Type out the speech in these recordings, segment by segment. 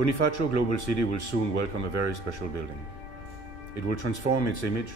Bonifacio Global City will soon welcome a very special building. It will transform its image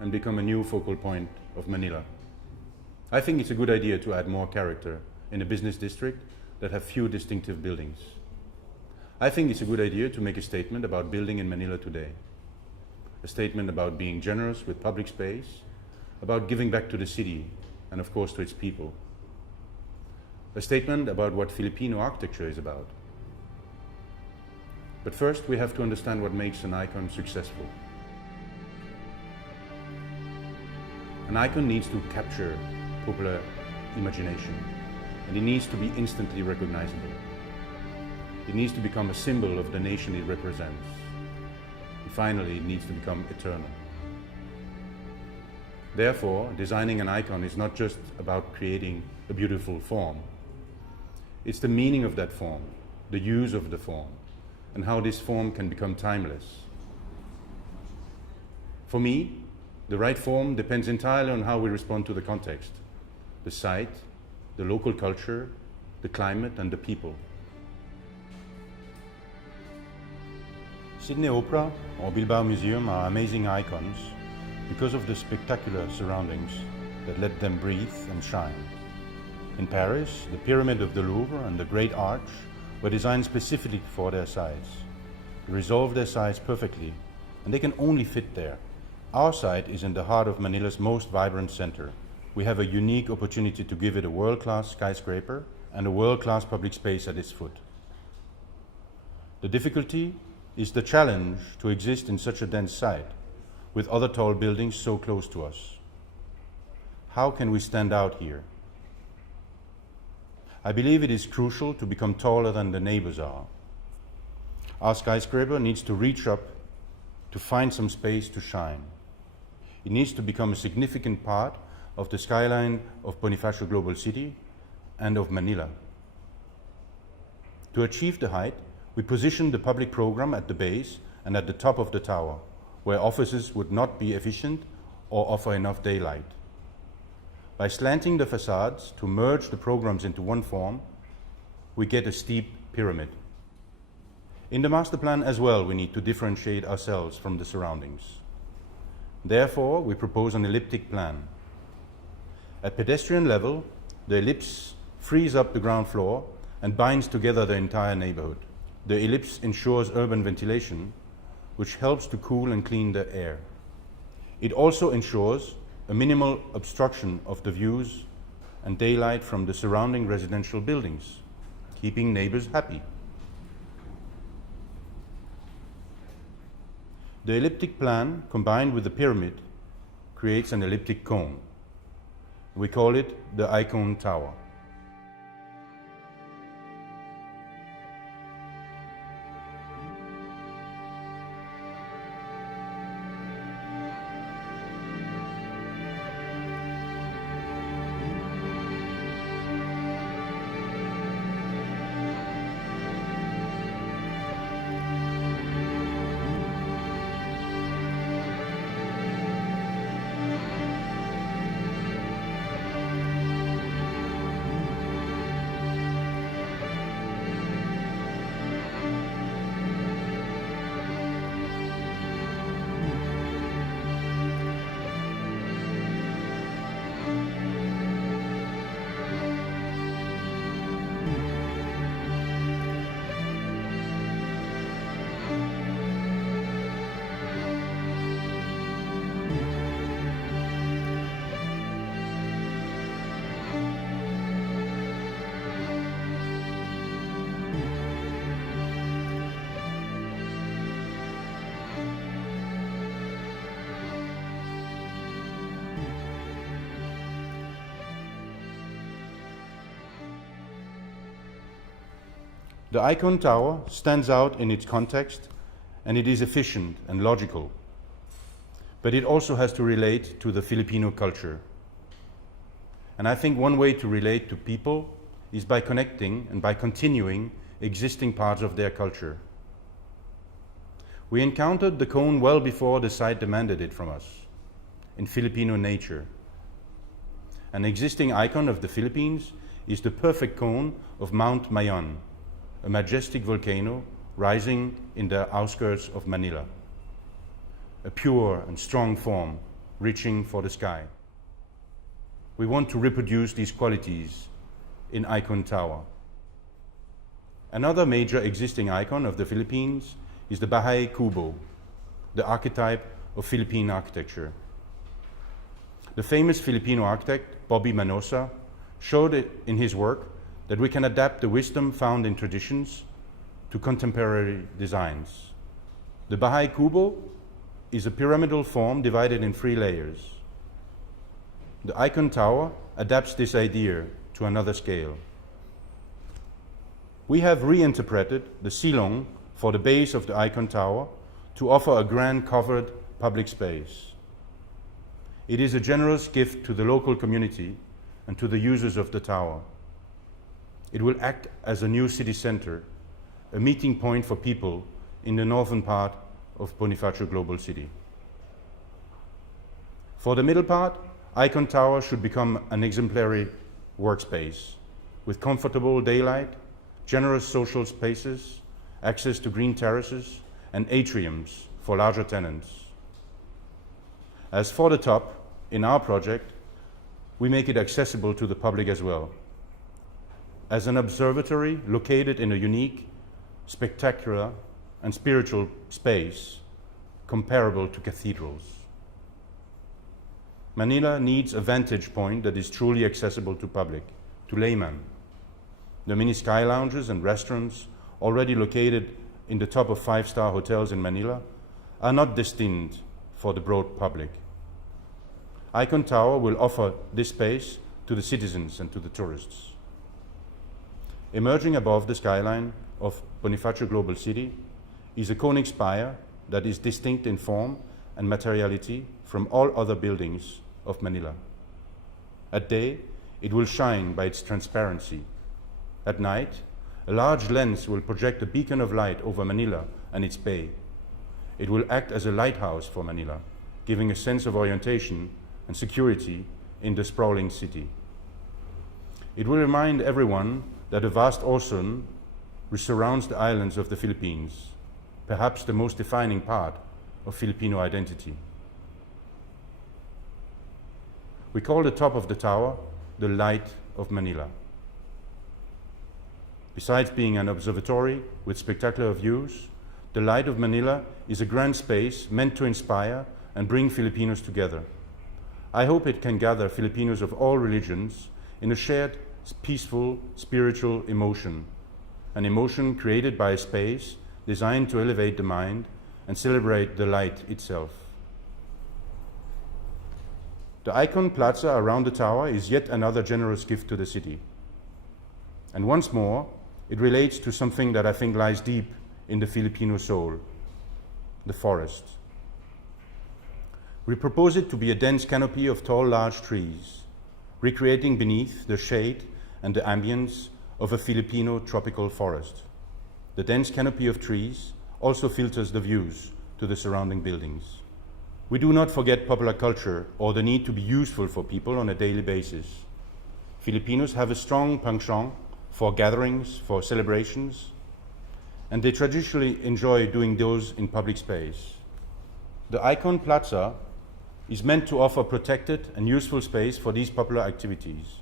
and become a new focal point of Manila. I think it's a good idea to add more character in a business district that have few distinctive buildings. I think it's a good idea to make a statement about building in Manila today. A statement about being generous with public space, about giving back to the city and of course to its people. A statement about what Filipino architecture is about. But first we have to understand what makes an icon successful. An icon needs to capture popular imagination, and it needs to be instantly recognizable. It needs to become a symbol of the nation it represents. And finally, it needs to become eternal. Therefore, designing an icon is not just about creating a beautiful form. It's the meaning of that form, the use of the form, and how this form can become timeless. For me, the right form depends entirely on how we respond to the context, the site, the local culture, the climate, and the people. Sydney Opera or Bilbao Museum are amazing icons because of the spectacular surroundings that let them breathe and shine. In Paris, the Pyramid of the Louvre and the Great Arch were designed specifically for their size. They resolve their size perfectly, and they can only fit there. Our site is in the heart of Manila's most vibrant center. We have a unique opportunity to give it a world-class skyscraper and a world-class public space at its foot. The difficulty is the challenge to exist in such a dense site, with other tall buildings so close to us. How can we stand out here? I believe it is crucial to become taller than the neighbors are. Our skyscraper needs to reach up to find some space to shine. It needs to become a significant part of the skyline of Bonifacio Global City and of Manila. To achieve the height, we positioned the public program at the base and at the top of the tower, where offices would not be efficient or offer enough daylight. By slanting the facades to merge the programs into one form, we get a steep pyramid. In the master plan as well, we need to differentiate ourselves from the surroundings. Therefore, we propose an elliptic plan. At pedestrian level, the ellipse frees up the ground floor and binds together the entire neighborhood. The ellipse ensures urban ventilation, which helps to cool and clean the air. It also ensures a minimal obstruction of the views and daylight from the surrounding residential buildings, keeping neighbors happy. The elliptic plan, combined with the pyramid, creates an elliptic cone. We call it the Icone Tower. The Icone Tower stands out in its context, and it is efficient and logical. But it also has to relate to the Filipino culture. And I think one way to relate to people is by connecting and by continuing existing parts of their culture. We encountered the cone well before the site demanded it from us, in Filipino nature. An existing icon of the Philippines is the perfect cone of Mount Mayon, a majestic volcano rising in the outskirts of Manila. A pure and strong form reaching for the sky. We want to reproduce these qualities in Icone Tower. Another major existing icon of the Philippines is the Bahay Kubo, the archetype of Philippine architecture. The famous Filipino architect, Bobby Manosa, showed it in his work that we can adapt the wisdom found in traditions to contemporary designs. The Bahay Kubo is a pyramidal form divided in 3 layers. The Icone Tower adapts this idea to another scale. We have reinterpreted the silong for the base of the Icone Tower to offer a grand covered public space. It is a generous gift to the local community and to the users of the tower. It will act as a new city center, a meeting point for people in the northern part of Bonifacio Global City. For the middle part, Icone Tower should become an exemplary workspace with comfortable daylight, generous social spaces, access to green terraces, and atriums for larger tenants. As for the top, in our project, we make it accessible to the public as well. As an observatory located in a unique, spectacular, and spiritual space comparable to cathedrals. Manila needs a vantage point that is truly accessible to public, to laymen. The many sky lounges and restaurants already located in the top of 5-star hotels in Manila are not destined for the broad public. Icone Tower will offer this space to the citizens and to the tourists. Emerging above the skyline of Bonifacio Global City is a conic spire that is distinct in form and materiality from all other buildings of Manila. At day, it will shine by its transparency. At night, a large lens will project a beacon of light over Manila and its bay. It will act as a lighthouse for Manila, giving a sense of orientation and security in the sprawling city. It will remind everyone that a vast ocean surrounds the islands of the Philippines, perhaps the most defining part of Filipino identity. We call the top of the tower the Light of Manila. Besides being an observatory with spectacular views, the Light of Manila is a grand space meant to inspire and bring Filipinos together. I hope it can gather Filipinos of all religions in a shared, peaceful, spiritual emotion, an emotion created by a space designed to elevate the mind and celebrate the light itself. The Icone Plaza around the tower is yet another generous gift to the city. And once more, it relates to something that I think lies deep in the Filipino soul, the forest. We propose it to be a dense canopy of tall, large trees, recreating beneath the shade and the ambience of a Filipino tropical forest. The dense canopy of trees also filters the views to the surrounding buildings. We do not forget popular culture or the need to be useful for people on a daily basis. Filipinos have a strong penchant for gatherings, for celebrations, and they traditionally enjoy doing those in public space. The Icone Plaza is meant to offer protected and useful space for these popular activities.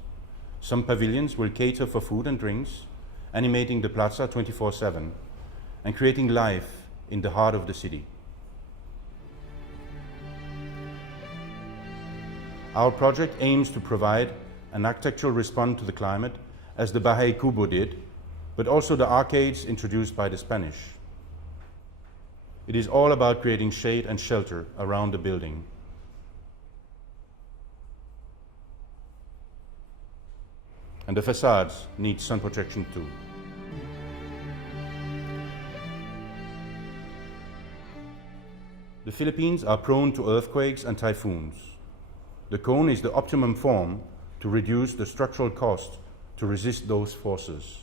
Some pavilions will cater for food and drinks, animating the plaza 24/7 and creating life in the heart of the city. Our project aims to provide an architectural response to the climate as the Bahay Kubo did, but also the arcades introduced by the Spanish. It is all about creating shade and shelter around the building. And the facades need sun protection too. The Philippines are prone to earthquakes and typhoons. The cone is the optimum form to reduce the structural cost to resist those forces.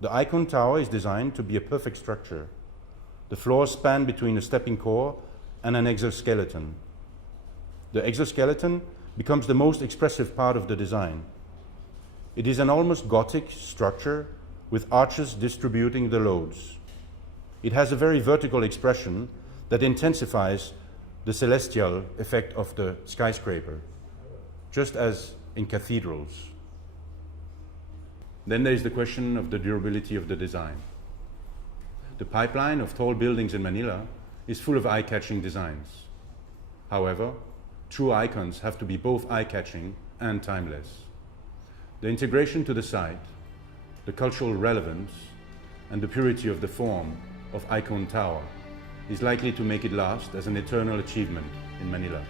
The Icone Tower is designed to be a perfect structure. The floors span between a stepping core and an exoskeleton. The exoskeleton becomes the most expressive part of the design. It is an almost Gothic structure with arches distributing the loads. It has a very vertical expression that intensifies the celestial effect of the skyscraper, just as in cathedrals. Then there is the question of the durability of the design. The pipeline of tall buildings in Manila is full of eye-catching designs. However, true icons have to be both eye-catching and timeless. The integration to the site, the cultural relevance, and the purity of the form of Icone Tower is likely to make it last as an eternal achievement in Manila.